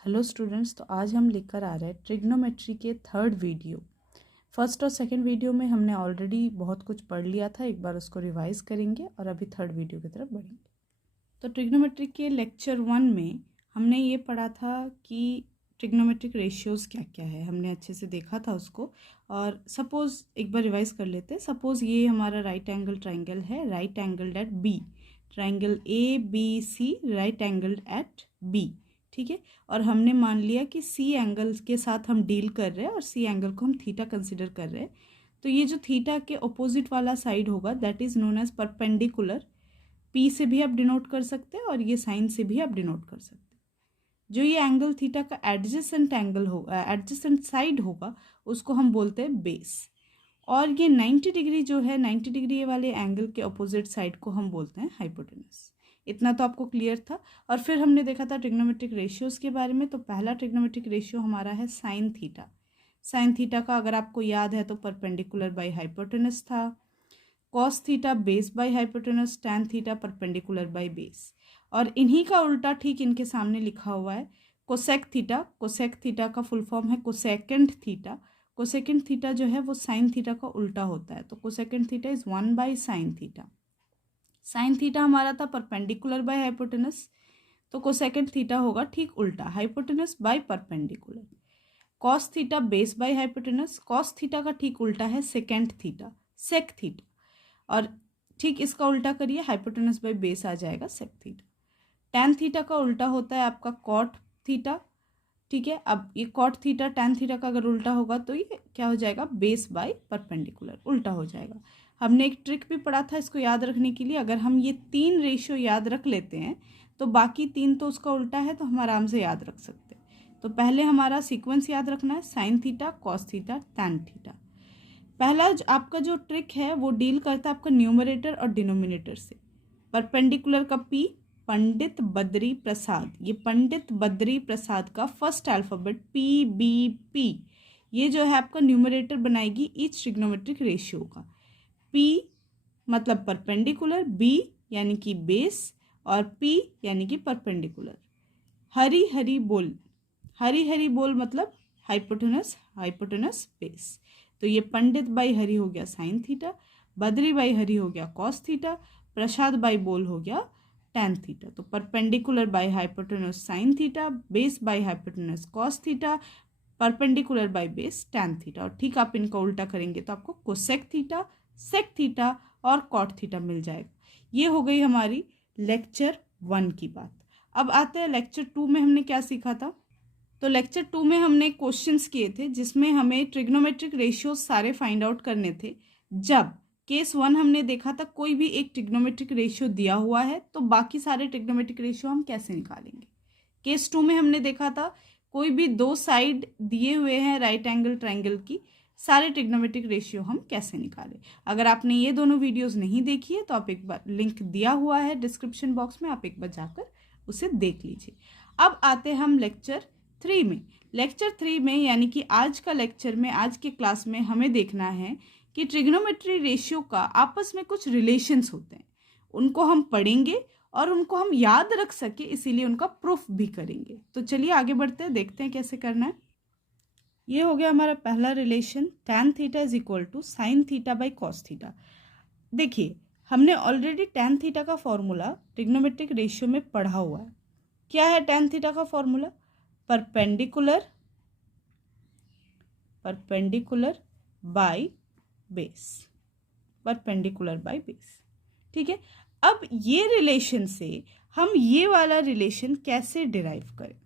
Hello students, तो आज हम लेकर आ रहे हैं ट्रिग्नोमेट्री के थर्ड वीडियो। फर्स्ट और सेकंड वीडियो में हमने ऑलरेडी बहुत कुछ पढ़ लिया था, एक बार उसको रिवाइज करेंगे और अभी थर्ड वीडियो की तरफ बढ़ेंगे। तो ट्रिग्नोमेट्री के लेक्चर 1 में हमने ये पढ़ा था कि ट्रिग्नोमेट्रिक रेशियोज़ क्या क्या है, हमने अच्छे से देखा था उसको। और सपोज़ एक बार रिवाइज कर लेते हैं। सपोज़ ये हमारा राइट एंगल ट्राइंगल है, right angled at B, triangle A B C right angled at B, ठीक है। और हमने मान लिया कि सी एंगल के साथ हम डील कर रहे हैं और सी एंगल को हम थीटा कंसिडर कर रहे हैं। तो ये जो थीटा के ऑपोजिट वाला साइड होगा that is known as perpendicular. P से भी आप डिनोट कर सकते हैं और ये साइन से भी आप डिनोट कर सकते हैं। जो ये एंगल थीटा का एडजेसेंट एंगल होगा, एडजेसेंट साइड होगा, उसको हम बोलते हैं बेस। और ये 90 डिग्री जो है, 90 डिग्री वाले एंगल के अपोजिट साइड को हम बोलते हैं हाइपोटेनस। इतना तो आपको क्लियर था। और फिर हमने देखा था ट्रिग्नोमेट्रिक रेशियोज़ के बारे में। तो पहला ट्रिग्नोमेट्रिक रेशियो हमारा है साइन थीटा। साइन थीटा का अगर आपको याद है तो परपेंडिकुलर बाई हाइपोटेनस था। Cos theta base by hypotenuse, tan theta perpendicular by base. और इन्हीं का उल्टा ठीक इनके सामने लिखा हुआ है कोसेक थीटा। कोसेक थीटा का फुल फॉर्म है कोसेकेंड थीटा। कोसेकेंड थीटा जो है वो साइन थीटा का उल्टा होता है। तो cosecant theta is 1 by sine theta. Sine theta हमारा था परपेंडिकुलर बाय हाइपोटेनस, तो कोसेकेंड थीटा होगा ठीक उल्टा, hypotenuse by perpendicular. Cos theta base by hypotenuse, cos theta का ठीक उल्टा है सेकेंड थीटा, सेक थीटा। और ठीक इसका उल्टा करिए, हाइपोटेनस बाय बेस आ जाएगा सेक थीटा। टैन थीटा का उल्टा होता है आपका कॉट थीटा, ठीक है। अब ये कॉट थीटा टैन थीटा का अगर उल्टा होगा तो ये क्या हो जाएगा, बेस बाय परपेंडिकुलर, उल्टा हो जाएगा। हमने एक ट्रिक भी पढ़ा था इसको याद रखने के लिए। अगर हम ये 3 रेशियो याद रख लेते हैं तो बाकी 3 तो उसका उल्टा है, तो हम आराम से याद रख सकते हैं। तो पहले हमारा सीक्वेंस याद रखना है, sine theta, cos theta, tan theta. पहला आपका जो ट्रिक है वो डील करता है आपका न्यूमरेटर और डिनोमिनेटर से। परपेंडिकुलर का पी, पंडित बद्री प्रसाद, ये पंडित बद्री प्रसाद का first alphabet P B P, ये जो है आपका न्यूमरेटर बनाएगी ईच ट्रिग्नोमेट्रिक रेशियो का। पी मतलब परपेंडिकुलर, बी यानी कि बेस, और पी यानी कि परपेंडिकुलर। हरी हरी बोल, हरी हरी बोल मतलब हाइपोटेनस, हाइपोटेनस बेस। तो ये पंडित बाई हरी हो गया साइन थीटा, बद्री बाई हरी हो गया कॉस थीटा, प्रसाद बाई बोल हो गया टैन थीटा। तो perpendicular by hypotenuse sine theta, base by hypotenuse cos theta, perpendicular by base tan theta. और ठीक आप इनका उल्टा करेंगे तो आपको कोसेक थीटा, सेक थीटा और कॉट थीटा मिल जाएगा। ये हो गई हमारी लेक्चर 1 की बात। अब आते हैं लेक्चर 2 में हमने क्या सीखा था। तो लेक्चर 2 में हमने क्वेश्चंस किए थे जिसमें हमें ट्रिग्नोमेट्रिक रेशियोज सारे फाइंड आउट करने थे। जब केस 1 हमने देखा था कोई भी एक ट्रिग्नोमेट्रिक रेशियो दिया हुआ है तो बाकी सारे ट्रिग्नोमेट्रिक रेशियो हम कैसे निकालेंगे। केस 2 में हमने देखा था कोई भी 2 साइड दिए हुए हैं राइट एंगल ट्राइंगल की, सारे ट्रिग्नोमेट्रिक रेशियो हम कैसे निकालें। अगर आपने ये दोनों वीडियोस नहीं देखी है तो आप एक बार, लिंक दिया हुआ है डिस्क्रिप्शन बॉक्स में, आप एक बार जाकर उसे देख लीजिए। अब आते हैं हम लेक्चर 3 में। लेक्चर 3 में यानी कि आज का लेक्चर में, आज के क्लास में हमें देखना है कि ट्रिग्नोमेट्री रेशियो का आपस में कुछ रिलेशंस होते हैं, उनको हम पढ़ेंगे और उनको हम याद रख सके, इसीलिए उनका प्रूफ भी करेंगे। तो चलिए आगे बढ़ते हैं, देखते हैं कैसे करना है। ये हो गया हमारा पहला relation, tan theta is equal to sine theta by cos theta. देखिए हमने ऑलरेडी टैन थीटा का फॉर्मूला ट्रिग्नोमेट्रिक रेशियो में पढ़ा हुआ है। क्या है टैन थीटा का formula, perpendicular, perpendicular by base, perpendicular by base, ठीक है। अब ये रिलेशन से हम ये वाला रिलेशन कैसे डिराइव करें।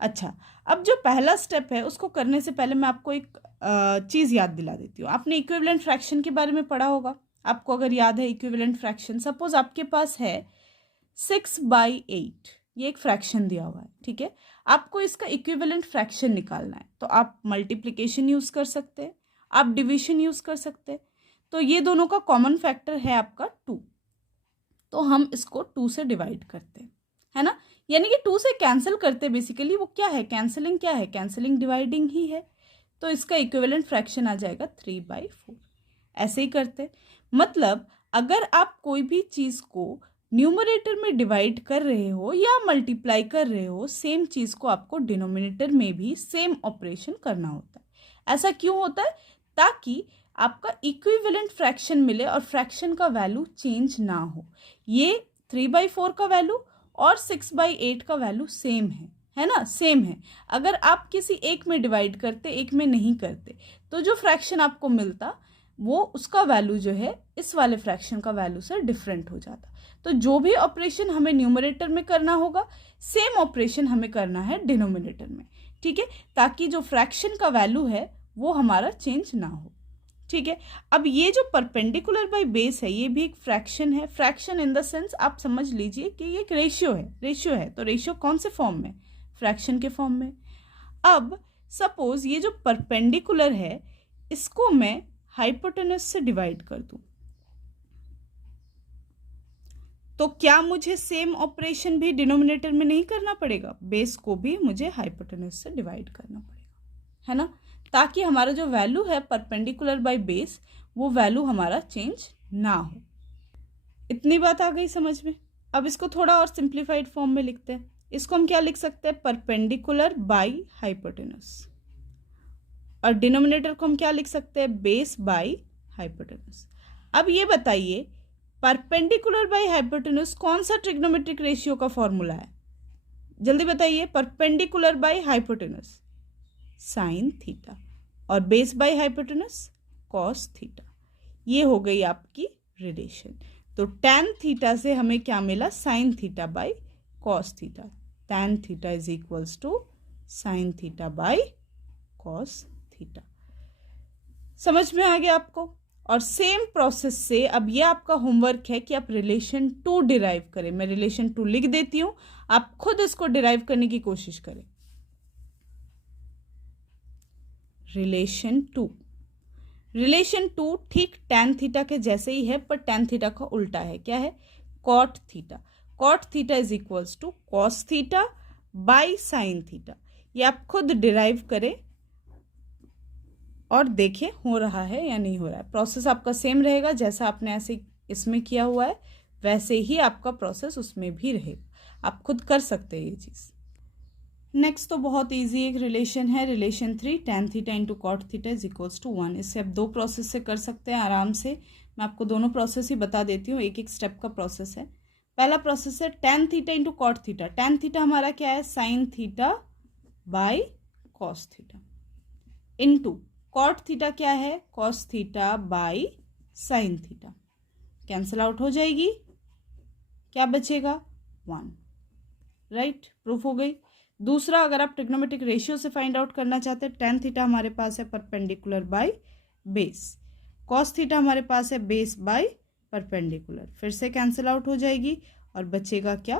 अच्छा, अब जो पहला स्टेप है उसको करने से पहले मैं आपको एक चीज़ याद दिला देती हूँ। आपने इक्विवेलेंट फ्रैक्शन के बारे में पढ़ा होगा, आपको अगर याद है इक्विवेलेंट फ्रैक्शन। सपोज आपके पास है 6/8, ये एक फ्रैक्शन दिया हुआ है, ठीक है। आपको इसका इक्विवेलेंट फ्रैक्शन निकालना है तो आप मल्टीप्लिकेशन यूज कर सकते हैं, आप डिवीजन यूज कर सकते हैं। तो ये दोनों का कॉमन फैक्टर है आपका 2, तो हम इसको 2 से डिवाइड करते हैं, है ना। यानी कि 2 से कैंसिल करते, बेसिकली वो क्या है, कैंसिलिंग क्या है, कैंसिलिंग डिवाइडिंग ही है। तो इसका इक्विवेलेंट फ्रैक्शन आ जाएगा 3/4। ऐसे ही करते, मतलब अगर आप कोई भी चीज़ को न्यूमरेटर में डिवाइड कर रहे हो या मल्टीप्लाई कर रहे हो, सेम चीज़ को आपको डिनोमिनेटर में भी सेम ऑपरेशन करना होता है। ऐसा क्यों होता है? ताकि आपका इक्विवेलेंट फ्रैक्शन मिले और फ्रैक्शन का वैल्यू चेंज ना हो। ये 3/4 का वैल्यू और 6/8 का वैल्यू सेम है ना, सेम है। अगर आप किसी एक में डिवाइड करते, एक में नहीं करते, तो जो फ्रैक्शन आपको मिलता वो उसका वैल्यू जो है इस वाले फ्रैक्शन का वैल्यू से डिफरेंट हो जाता। तो जो भी ऑपरेशन हमें न्यूमरेटर में करना होगा, सेम ऑपरेशन हमें करना है डिनोमिनेटर में, ठीक है, ताकि जो फ्रैक्शन का वैल्यू है वो हमारा चेंज ना हो, ठीक है। अब ये जो परपेंडिकुलर बाय बेस है, ये भी एक फ्रैक्शन है। फ्रैक्शन इन द सेंस आप समझ लीजिए कि ये एक रेशियो है। तो रेशियो कौन से फॉर्म में? फ्रैक्शन के फॉर्म में। अब सपोज ये जो परपेंडिकुलर है इसको मैं हाइपोटेनस से डिवाइड कर दूं, तो क्या मुझे सेम ऑपरेशन भी डिनोमिनेटर में नहीं करना पड़ेगा? बेस को भी मुझे हाइपोटेनस से डिवाइड करना पड़ेगा, है ना, ताकि हमारा जो वैल्यू है परपेंडिकुलर बाय बेस, वो वैल्यू हमारा चेंज ना हो। इतनी बात आ गई समझ में? अब इसको थोड़ा और सिंप्लीफाइड फॉर्म में लिखते हैं। इसको हम क्या लिख सकते हैं? Perpendicular by hypotenuse. और डिनोमिनेटर को हम क्या लिख सकते हैं? Base by hypotenuse. अब ये बताइए, परपेंडिकुलर बाय हाइपोटेनस कौन सा ट्रिग्नोमेट्रिक रेशियो का फॉर्मूला है? जल्दी बताइए। Perpendicular by hypotenuse sine theta और base by hypotenuse cos theta. ये हो गई आपकी रिलेशन। तो tan थीटा से हमें क्या मिला? Sine theta by cos theta. tan theta is equals to sine theta by cos theta. समझ में आ गया आपको? और सेम प्रोसेस से अब ये आपका होमवर्क है कि आप रिलेशन 2 डिराइव करें। मैं रिलेशन 2 लिख देती हूं, आप खुद इसको डिराइव करने की कोशिश करें। रिलेशन 2 ठीक tan थीटा के जैसे ही है, पर tan थीटा का उल्टा है। क्या है? cot theta. cot theta is equals to cos theta by sine theta. ये आप खुद डिराइव करें और देखें हो रहा है या नहीं हो रहा है। प्रोसेस आपका सेम रहेगा, जैसा आपने ऐसे इसमें किया हुआ है वैसे ही आपका प्रोसेस उसमें भी रहेगा। आप खुद कर सकते हैं ये चीज़। नेक्स्ट तो बहुत इजी एक रिलेशन है, relation 3, tan theta into cot theta is equals to 1। इससे आप 2 प्रोसेस से कर सकते हैं आराम से। मैं आपको दोनों प्रोसेस ही बता देती हूँ, एक एक स्टेप का प्रोसेस है। पहला प्रोसेस है tan theta into cot theta. tan theta हमारा क्या है? Sine theta by cos theta into cot theta क्या है? Cos theta by sine theta. Cancel out हो जाएगी, क्या बचेगा? 1। राइट, प्रूफ हो गई। दूसरा, अगर आप ट्रिग्नोमेट्रिक रेशियो से फाइंड आउट करना चाहते हैं, tan थीटा हमारे पास है perpendicular by base, cos theta हमारे पास है बेस बाय परपेंडिकुलर। फिर से कैंसिल आउट हो जाएगी और बचेगा क्या?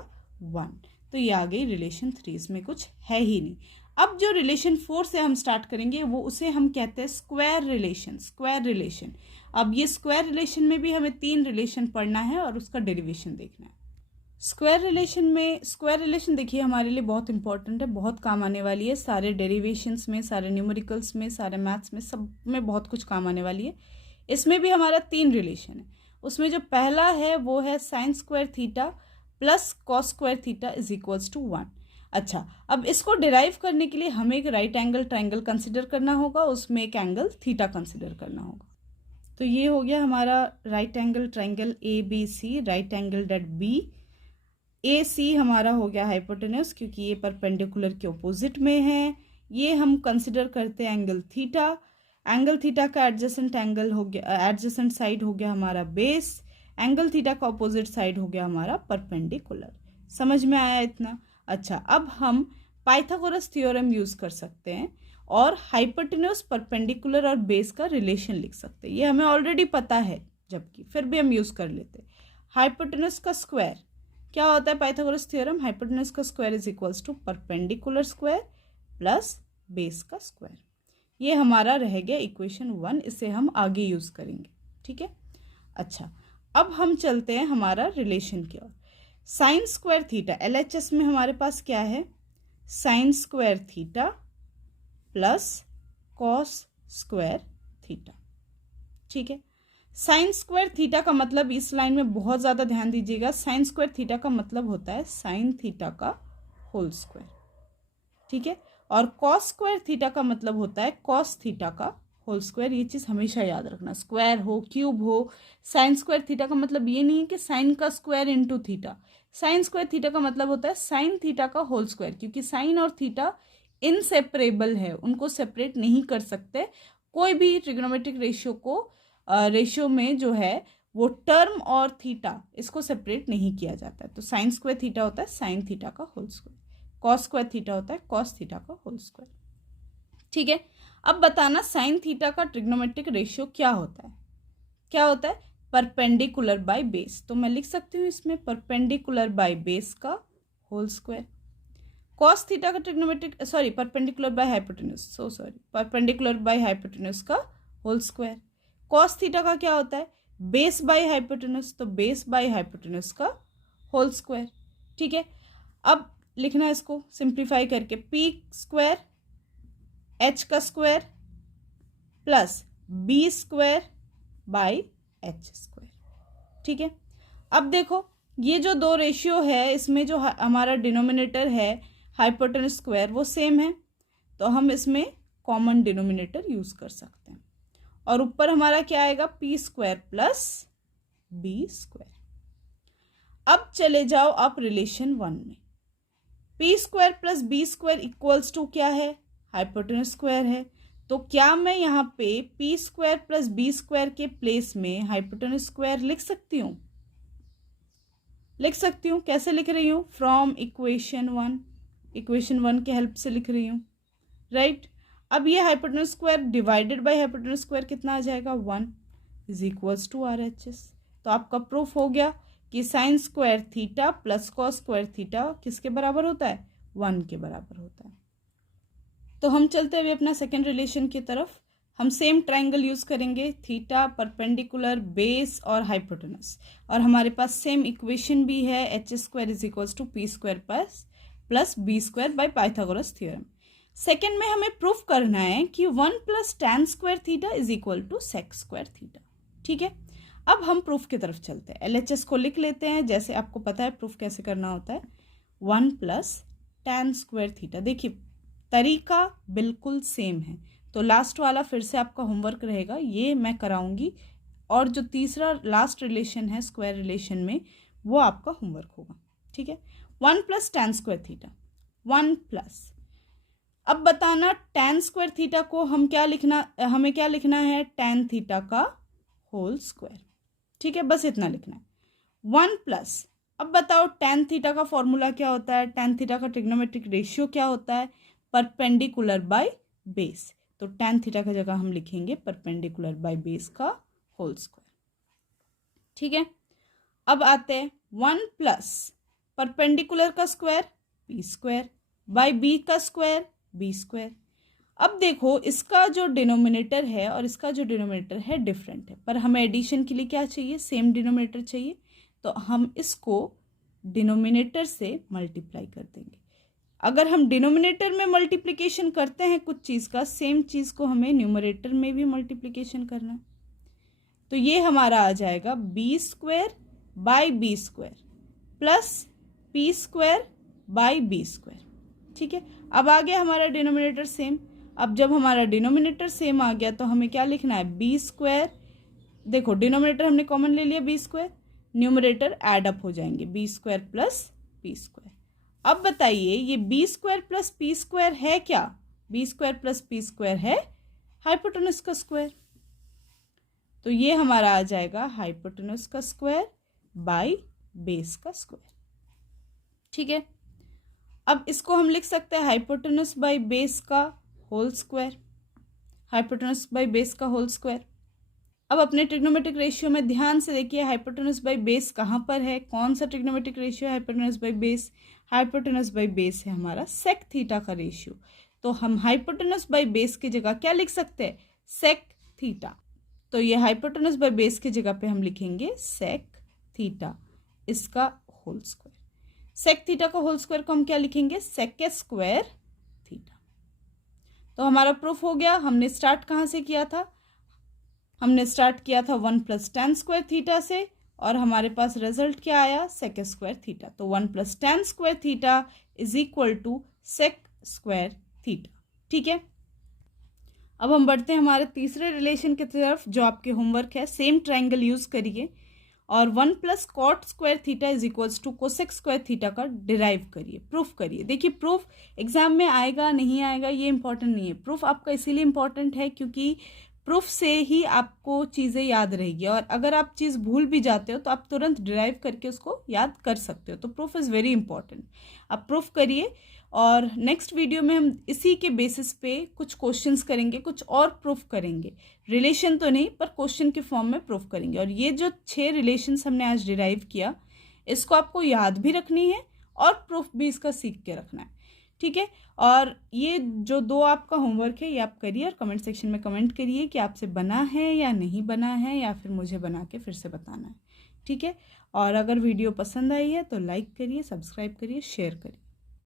1। तो ये आ गई रिलेशन 3, इसमें कुछ है ही नहीं। अब जो रिलेशन 4 से हम स्टार्ट करेंगे वो उसे हम कहते हैं स्क्वायर रिलेशन। अब ये स्क्वायर रिलेशन में भी हमें 3 रिलेशन पढ़ना है और उसका डेरिवेशन देखना है। स्क्वायर रिलेशन देखिए हमारे लिए बहुत इंपॉर्टेंट है, बहुत काम आने वाली है। सारे डेरिवेशंस में, सारे न्यूमेरिकल्स में, सारे मैथ्स में, सब में बहुत कुछ काम आने वाली है। इसमें भी हमारा 3 रिलेशन है। उसमें जो पहला है वो है sine square theta plus cos square theta is equals to 1। अच्छा, अब इसको डिराइव करने के लिए हमें एक राइट एंगल ट्राइंगल कंसिडर करना होगा, उसमें एक एंगल थीटा कंसिडर करना होगा। तो ये हो गया हमारा right angle triangle ABC, right angle at B. AC हमारा हो गया हाइपोटेनस, क्योंकि ये परपेंडिकुलर के ऑपोजिट में है। ये हम कंसिडर करते हैं एंगल थीटा। एंगल थीटा का एडजेसेंट एंगल हो गया, एडजेसेंट साइड हो गया हमारा बेस। एंगल थीटा का ऑपोजिट साइड हो गया हमारा परपेंडिकुलर। समझ में आया इतना? अच्छा, अब हम पाइथागोरस थ्योरम यूज कर सकते हैं और हाइपोटेन्यूज, परपेंडिकुलर और बेस का रिलेशन लिख सकते हैं। ये हमें ऑलरेडी पता है, जबकि फिर भी हम यूज कर लेते हैं। हाइपोटेन्यूज का स्क्वायर क्या होता है? पाइथागोरस थ्योरम, हाइपोटेन्यूज का square is equals to perpendicular square plus base का स्क्वायर। ये हमारा रह गया इक्वेशन 1, इसे हम आगे यूज करेंगे, ठीक है। अच्छा, अब हम चलते हैं हमारा रिलेशन की ओर। साइन स्क्वायर थीटा, LHS में हमारे पास क्या है? Sine square theta plus cos square theta, ठीक है। साइन स्क्वायर थीटा का मतलब, इस लाइन में बहुत ज़्यादा ध्यान दीजिएगा, साइन स्क्वायर थीटा का मतलब होता है साइन थीटा का होल स्क्वायर, ठीक है। और कॉस स्क्वायर थीटा का मतलब होता है कॉस थीटा का होल स्क्वायर। ये चीज़ हमेशा याद रखना, स्क्वायर हो क्यूब हो, साइन स्क्वायर थीटा का मतलब ये नहीं है कि साइन का square into theta. Sign square theta का मतलब होता है साइन थीटा का होल स्क्वायर, क्योंकि साइन और थीटा इनसेपरेबल है, उनको सेपरेट नहीं कर सकते। कोई भी ट्रिग्नोमेट्रिक रेशियो में जो है वो टर्म और थीटा इसको सेपरेट नहीं किया जाता है। तो साइन स्क्वायर थीटा होता है साइन थीटा का whole square, cos square theta होता है कॉस थीटा का होल स्क्वायर, ठीक है। अब बताना साइन थीटा का ट्रिग्नोमेट्रिक रेशियो क्या होता है। क्या होता है? Perpendicular by base. तो मैं लिख सकती हूँ इसमें परपेंडिकुलर बाय बेस का होल स्क्वायर। कॉस थीटा का trigonometric, sorry, perpendicular by hypotenuse, perpendicular by hypotenuse का होल स्क्वायर। कॉस थीटा का क्या होता है? बेस बाय हाइपोटेन्यूज, तो बेस बाय हाइपोटेन्यूज का होल स्क्वायर, ठीक है। अब लिखना है इसको सिंप्लीफाई करके, पी स्क्वायर एच का square plus B square by H square, ठीक है। अब देखो ये जो दो रेशियो है, इसमें जो हमारा डिनोमिनेटर है हाइपोटेन्यूज स्क्वायर वो सेम है, तो हम इसमें कॉमन डिनोमिनेटर यूज कर सकते हैं। और ऊपर हमारा क्या आएगा? P square plus B square. अब चले जाओ आप रिलेशन 1 में, P square plus B square equals to क्या है? हाइपोटेन्यूज स्क्वायर है। तो क्या मैं यहाँ पे P square plus B square के प्लेस में हाइपोटेन्यूज स्क्वायर लिख सकती हूँ? लिख सकती हूँ। कैसे लिख रही हूँ? फ्रॉम इक्वेशन 1, इक्वेशन 1 के हेल्प से लिख रही हूँ, राइट। अब ये hypotenuse square divided by hypotenuse square कितना आ जाएगा? 1 इज इक्वल्स टू RHS। तो आपका प्रूफ हो गया कि sign square theta plus cos square theta किसके बराबर होता है? 1 के बराबर होता है। तो हम चलते हैं अभी अपना सेकेंड रिलेशन की तरफ। हम सेम ट्राइंगल यूज करेंगे, थीटा, परपेंडिकुलर, बेस और हाइपोटेनस, और हमारे पास सेम इक्वेशन भी है, H square is equals to P square plus B square by Pythagoras theorem. Second में हमें प्रूफ करना है कि 1 plus tan square theta is equal to sec square theta, ठीक है। अब हम प्रूफ की तरफ चलते हैं। LHS को लिख लेते हैं, जैसे आपको पता है प्रूफ कैसे करना होता है। 1 प्लस टैन स्क्वायर थीटा, देखिए तरीका बिल्कुल सेम है। तो लास्ट वाला फिर से आपका होमवर्क रहेगा, ये मैं कराऊंगी, और जो तीसरा लास्ट रिलेशन है स्क्वायर रिलेशन में, वो आपका होमवर्क होगा, ठीक है। 1 plus tan square theta, 1 plus, अब बताना टैन स्क्वायर थीटा को हमें क्या लिखना है? टैन थीटा का होल स्क्वायर, ठीक है, बस इतना लिखना है। 1 प्लस, अब बताओ टैन थीटा का फॉर्मूला क्या होता है? टैन थीटा का ट्रिग्नोमेट्रिक रेशियो क्या होता है? Perpendicular by base. तो टैन थीटा का जगह हम लिखेंगे परपेंडिकुलर बाय बेस का होल स्क्वायर, ठीक है। अब आते हैं 1 प्लस परपेंडिकुलर का square P square by B का स्क्वायर बी स्क्वायर। अब देखो इसका जो डिनोमिनेटर है और इसका जो डिनोमिनेटर है डिफरेंट है, पर हमें एडिशन के लिए क्या चाहिए? सेम डिनोमिनेटर चाहिए। तो हम इसको डिनोमिनेटर से मल्टीप्लाई कर देंगे। अगर हम डिनोमिनेटर में मल्टीप्लिकेशन करते हैं कुछ चीज़ का, सेम चीज़ को हमें न्यूमरेटर में भी मल्टीप्लिकेशन करना है। तो ये हमारा आ जाएगा B square by B square plus P square by B square, ठीक है। अब आ गया हमारा डिनोमिनेटर सेम। अब जब हमारा डिनोमिनेटर सेम आ गया तो हमें क्या लिखना है? बी स्क्वायर, देखो डिनोमिनेटर हमने कॉमन ले लिया B square, numerator add up हो जाएंगे, B square plus P square. अब बताइए ये B square plus P square है क्या? B square plus P square है हाइपोटेन्यूज का स्क्वायर। तो ये हमारा आ जाएगा हाइपोटेन्यूज का स्क्वायर बाय बेस का स्क्वायर, ठीक है। अब इसको हम लिख सकते हैं हाइपोटेन्यूज बाय बेस का whole square, hypotenuse by base का होल स्क्वायर। अब अपने ट्रिग्नोमेट्रिक रेशियो में ध्यान से देखिए हाइपोटेन्यूज बाय बेस कहाँ पर है? कौन सा ट्रिग्नोमेट्रिक रेशियो है hypotenuse by base? Hypotenuse by base है हमारा सेक थीटा का रेशियो। तो हम हाइपोटेन्यूज बाय बेस की जगह क्या लिख सकते हैं? Sec theta. तो ये हाइपोटेन्यूज बाय बेस की जगह पे हम लिखेंगे सेक थीटा, इसका होल स्क्वायर। सेक थीटा का होल स्क्वायर को हम क्या लिखेंगे? Sec square theta. तो हमारा प्रूफ हो गया। हमने स्टार्ट कहाँ से किया था? हमने स्टार्ट किया था 1 + tan² थीटा से और हमारे पास रिजल्ट क्या आया, sec² थीटा। तो 1 + tan² theta is equal to sec² theta. ठीक है, अब हम बढ़ते हैं हमारे तीसरे रिलेशन की तरफ जो आपके होमवर्क है। सेम ट्राइंगल यूज करिए और 1 + cot² theta is equals to cosec² theta का डिराइव करिए, प्रूफ करिए। देखिए प्रूफ एग्जाम में आएगा नहीं आएगा ये इंपॉर्टेंट नहीं है, प्रूफ आपका इसीलिए इंपॉर्टेंट है क्योंकि प्रूफ से ही आपको चीज़ें याद रहेगी और अगर आप चीज़ भूल भी जाते हो तो आप तुरंत डिराइव करके उसको याद कर सकते हो। तो प्रूफ इज़ वेरी इंपॉर्टेंट, आप प्रूफ करिए और नेक्स्ट वीडियो में हम इसी के बेसिस पे कुछ क्वेश्चंस करेंगे, कुछ और प्रूफ करेंगे। रिलेशन तो नहीं पर क्वेश्चन के फॉर्म में प्रूफ करेंगे। और ये जो 6 रिलेशंस हमने आज डिराइव किया इसको आपको याद भी रखनी है और प्रूफ भी इसका सीख के रखना है। ठीक है, और ये जो 2 आपका होमवर्क है ये आप करिए और कमेंट सेक्शन में कमेंट करिए कि आपसे बना है या नहीं बना है या फिर मुझे बना के फिर से बताना है। ठीक है, और अगर वीडियो पसंद आई है तो लाइक करिए, सब्सक्राइब करिए, शेयर करिए।